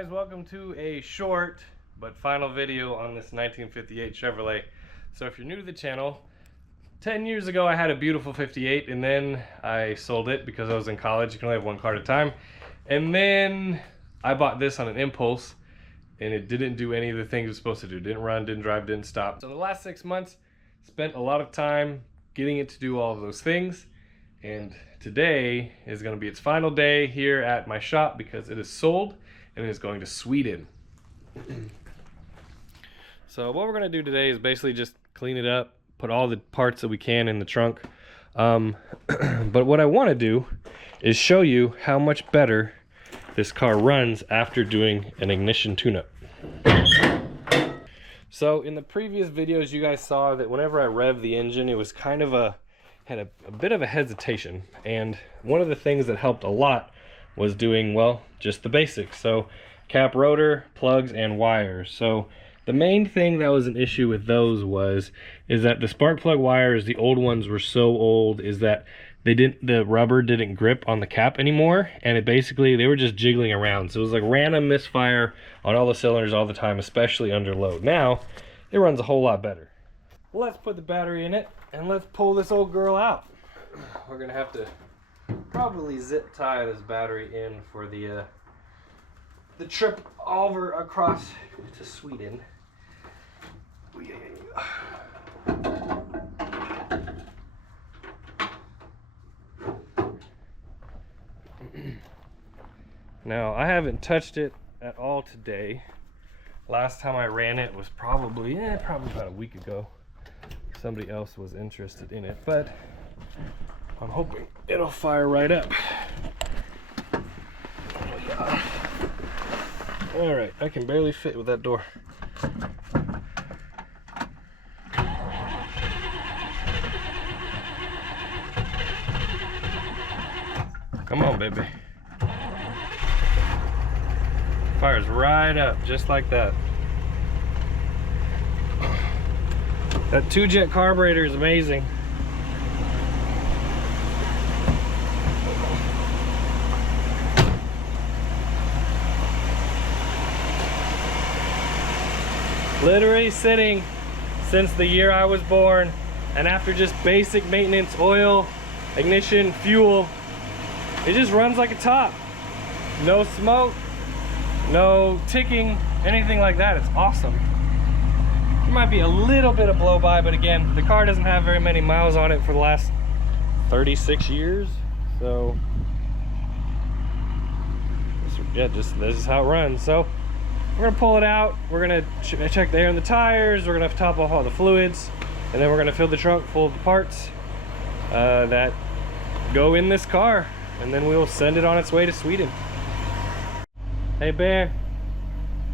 guys, welcome to a short but final video on this 1958 Chevrolet. So if you're new to the channel, 10 years ago I had a beautiful 58 and then I sold it because I was in college. You can only have one car at a time. And then I bought this on an impulse and it didn't do any of the things it was supposed to do. Didn't run, didn't drive, didn't stop. So the last 6 months, spent a lot of time getting it to do all of those things. And today is going to be its final day here at my shop because it is sold and it is going to Sweden. So what we're going to do today is basically just clean it up, put all the parts that we can in the trunk. But what I want to do is show you how much better this car runs after doing an ignition tune-up. So in the previous videos you guys saw that whenever I revved the engine, it was kind of had a bit of a hesitation, and one of the things that helped a lot was doing, well, just the basics. So cap, rotor, plugs, and wires. So the main thing that was an issue with those is that the spark plug wires, the old ones were so old, is that the rubber didn't grip on the cap anymore, and they were just jiggling around. So it was like random misfire on all the cylinders all the time, especially under load. Now it runs a whole lot better. Let's put the battery in it and let's pull this old girl out. We're gonna have to probably zip tie this battery in for the trip over across to Sweden. Now I haven't touched it at all today. Last time I ran it was probably about a week ago. Somebody else was interested in it, but I'm hoping it'll fire right up. Oh, yeah. All right, I can barely fit with that door. Come on, baby. Fires right up, just like that. That 2-jet carburetor is amazing. Literally sitting since the year I was born, and after just basic maintenance, oil, ignition, fuel, it just runs like a top. No smoke, no ticking, anything like that. It's awesome. There might be a little bit of blow by, but again, the car doesn't have very many miles on it for the last 36 years. So yeah, this is how it runs. So we're gonna pull it out. We're gonna check the air in the tires. We're gonna top off all the fluids, and then we're gonna fill the trunk full of the parts that go in this car, and then we'll send it on its way to Sweden. Hey Bear,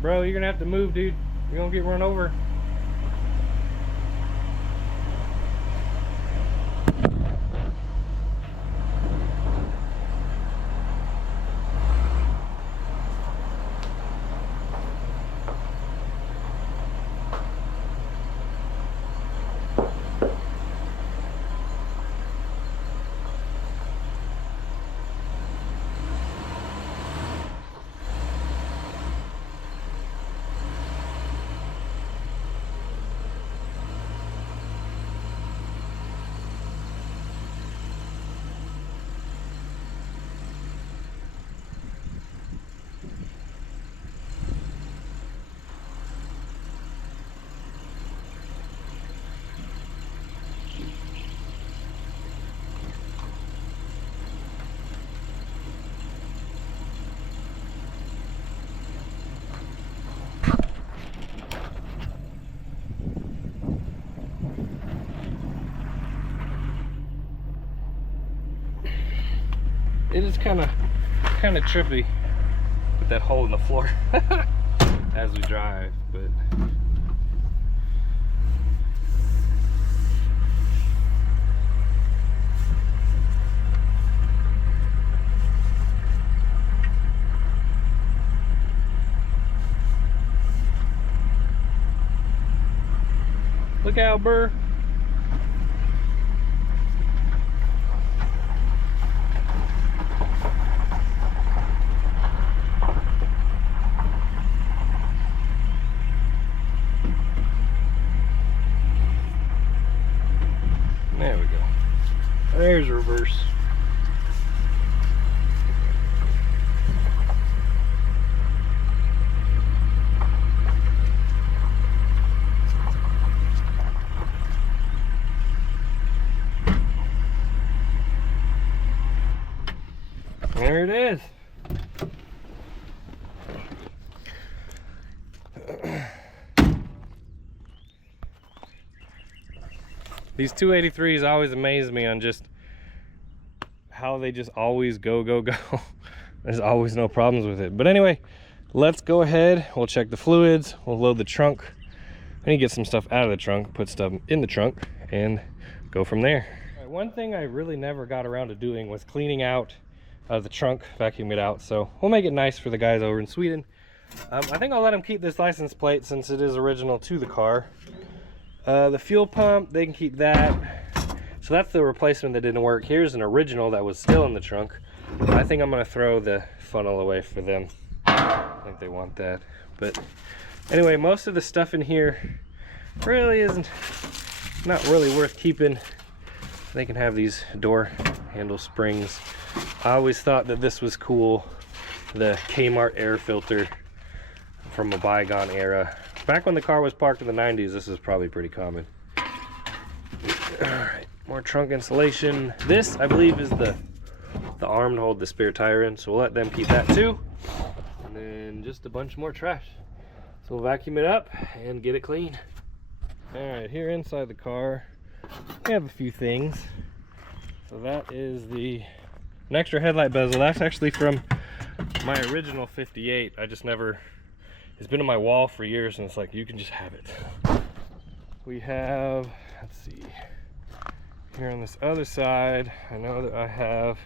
bro, you're gonna have to move, dude. You're gonna get run over. It is kind of trippy with that hole in the floor as we drive, but look out, Burr. Bel-Air's reverse. There it is. These 283s always amaze me on just how they just always go. There's always no problems with it. But anyway, let's go ahead. We'll check the fluids. We'll load the trunk. I need to get some stuff out of the trunk, put stuff in the trunk, and go from there. All right, one thing I really never got around to doing was cleaning out the trunk, vacuum it out. So we'll make it nice for the guys over in Sweden. I think I'll let them keep this license plate since it is original to the car. The fuel pump, they can keep that. So that's the replacement that didn't work. Here's an original that was still in the trunk. I think I'm gonna throw the funnel away for them. I think they want that. But anyway, most of the stuff in here really isn't not really worth keeping. They can have these door handle springs. I always thought that this was cool, the Kmart air filter from a bygone era. Back when the car was parked in the 90s, this is probably pretty common. All right, more trunk insulation. This, I believe, is the arm to hold the spare tire in, so we'll let them keep that too. And then just a bunch more trash. So we'll vacuum it up and get it clean. All right, here inside the car, we have a few things. So that is an extra headlight bezel. That's actually from my original 58. I just never, it's been on my wall for years, and it's like, you can just have it. We have, let's see, here on this other side, I know that I have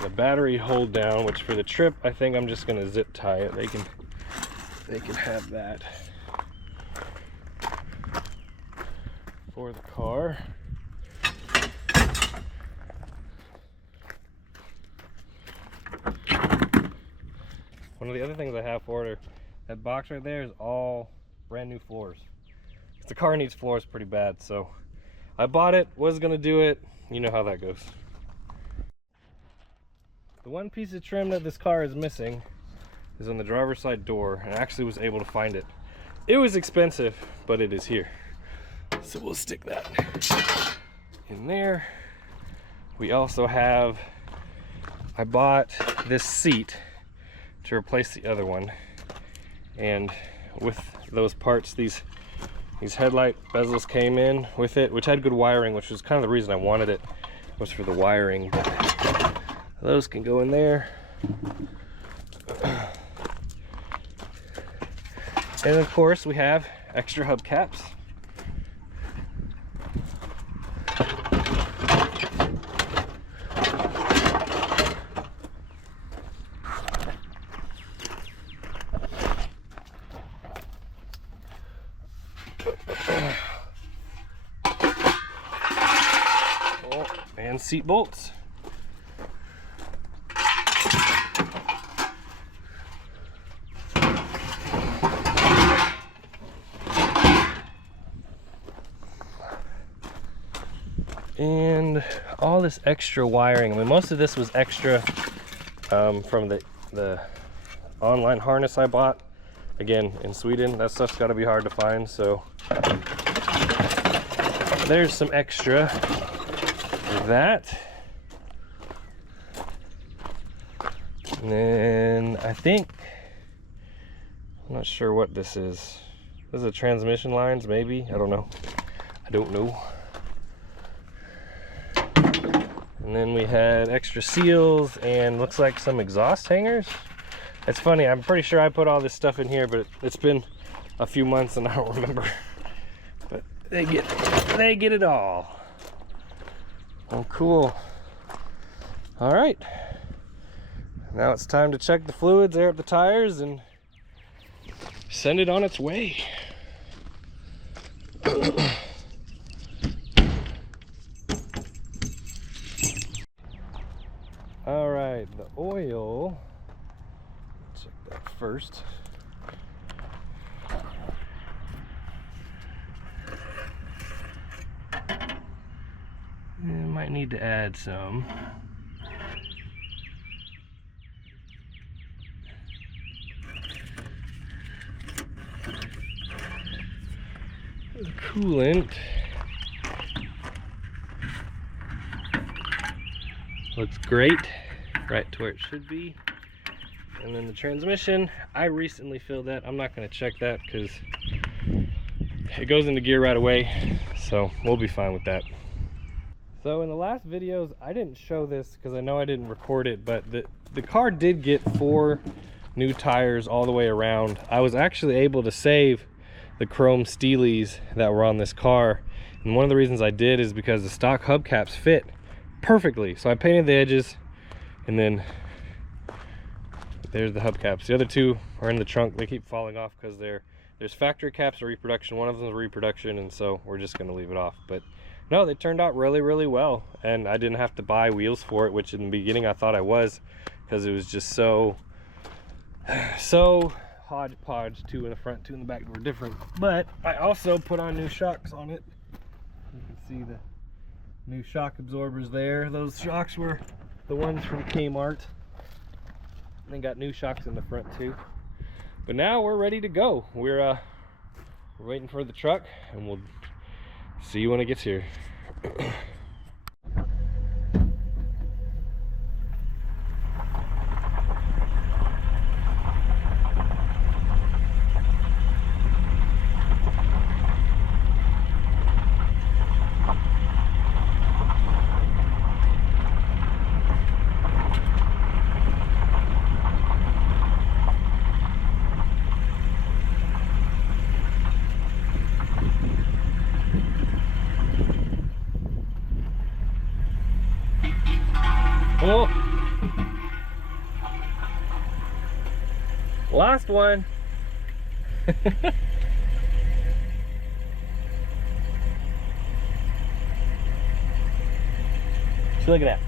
the battery hold down, which for the trip, I think I'm just gonna zip tie it. They can have that for the car. One of the other things I have for it, that box right there is all brand new floors. The car needs floors pretty bad, so I bought it, was gonna do it. You know how that goes. The one piece of trim that this car is missing is on the driver's side door, and I actually was able to find it. It was expensive, but it is here. So we'll stick that in there. We also have, I bought this seat to replace the other one, and with those parts, these headlight bezels came in with it, which had good wiring, which was kind of the reason I wanted it, was for the wiring. But those can go in there. And of course we have extra hubcaps. And seat bolts. And all this extra wiring. I mean, most of this was extra from the online harness I bought. Again, in Sweden, that stuff's got to be hard to find, so there's some extra for that. And then I think, I'm not sure what this is. This is transmission lines, maybe? I don't know. I don't know. And then we had extra seals and looks like some exhaust hangers. It's funny, I'm pretty sure I put all this stuff in here, but it's been a few months and I don't remember. But they get it all. Oh, cool. All right. Now it's time to check the fluids, air up the tires, and send it on its way. All right, the oil, check that first. Might need to add some. Coolant. Looks great, right to where it should be. And then the transmission, I recently filled that. I'm not going to check that because it goes into gear right away, so we'll be fine with that. So in the last videos, I didn't show this because I know I didn't record it, but the car did get 4 new tires all the way around. I was actually able to save the chrome steelies that were on this car, and one of the reasons I did is because the stock hubcaps fit perfectly. So I painted the edges, and then there's the hubcaps. The other 2 are in the trunk. They keep falling off because there's factory caps or reproduction. One of them is reproduction, and so we're just going to leave it off. But no, they turned out really well, and I didn't have to buy wheels for it, which in the beginning I thought I was, because it was just so hodgepodge. 2 in the front, 2 in the back were different. But I also put on new shocks on it. You can see the new shock absorbers there. Those shocks were the ones from Kmart. Then got new shocks in the front too. But now we're ready to go. We're waiting for the truck, and we'll see you when it gets here. Oh, last one. So look at that.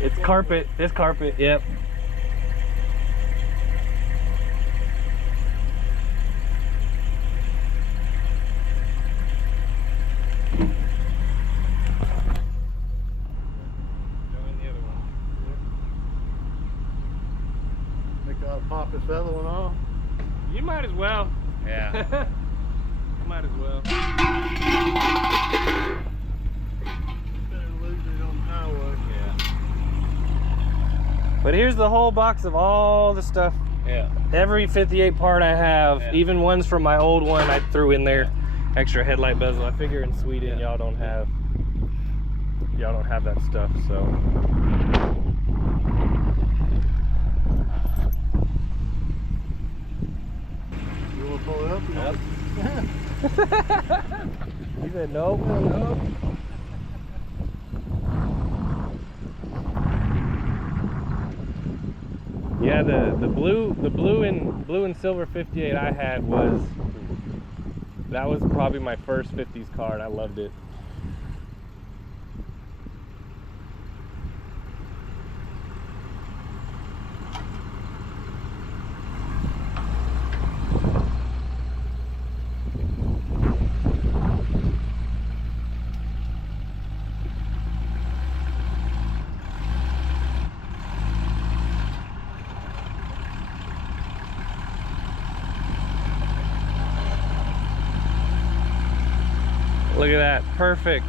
It's carpet. It's carpet. Yep. Pop this other one off? You might as well. Yeah. You might as well. Better lose it on the highway. Yeah. But here's the whole box of all the stuff. Yeah. Every 58 part I have, even ones from my old one I threw in there. Extra headlight bezel. I figure in Sweden y'all don't have that stuff, so. Pull it up? Yep. You said nope. Nope. Yeah, the blue and silver 58 I had was probably my first 50s car, and I loved it. Look at that, perfect.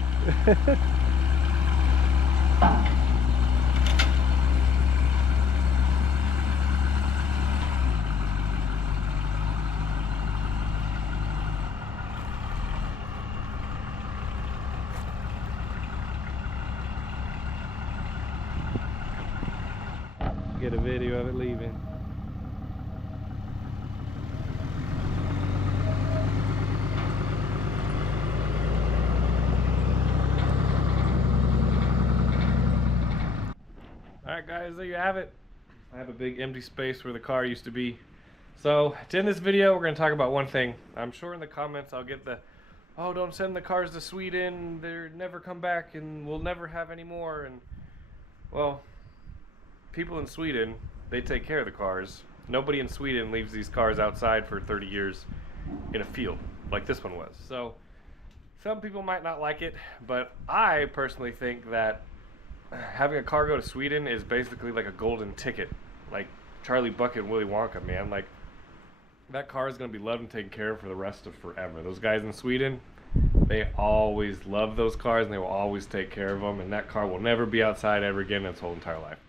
Get a video of it leaving. Alright guys, there you have it. I have a big empty space where the car used to be. So, to end this video, we're going to talk about one thing. I'm sure in the comments I'll get the, oh, don't send the cars to Sweden, they'll never come back and we'll never have any more. And, well, people in Sweden, they take care of the cars. Nobody in Sweden leaves these cars outside for 30 years in a field like this one was. So, Some people might not like it, but I personally think that having a car go to Sweden is basically like a golden ticket. Like Charlie Bucket and Willy Wonka, man. Like, that car is going to be loved and taken care of for the rest of forever. Those guys in Sweden, they always love those cars and they will always take care of them. And that car will never be outside ever again in its whole entire life.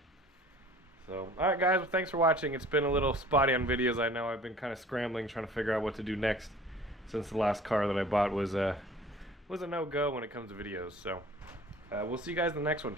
So, alright guys, well, thanks for watching. It's been a little spotty on videos. I know I've been kind of scrambling, trying to figure out what to do next, since the last car that I bought was a no-go when it comes to videos. So, we'll see you guys in the next one.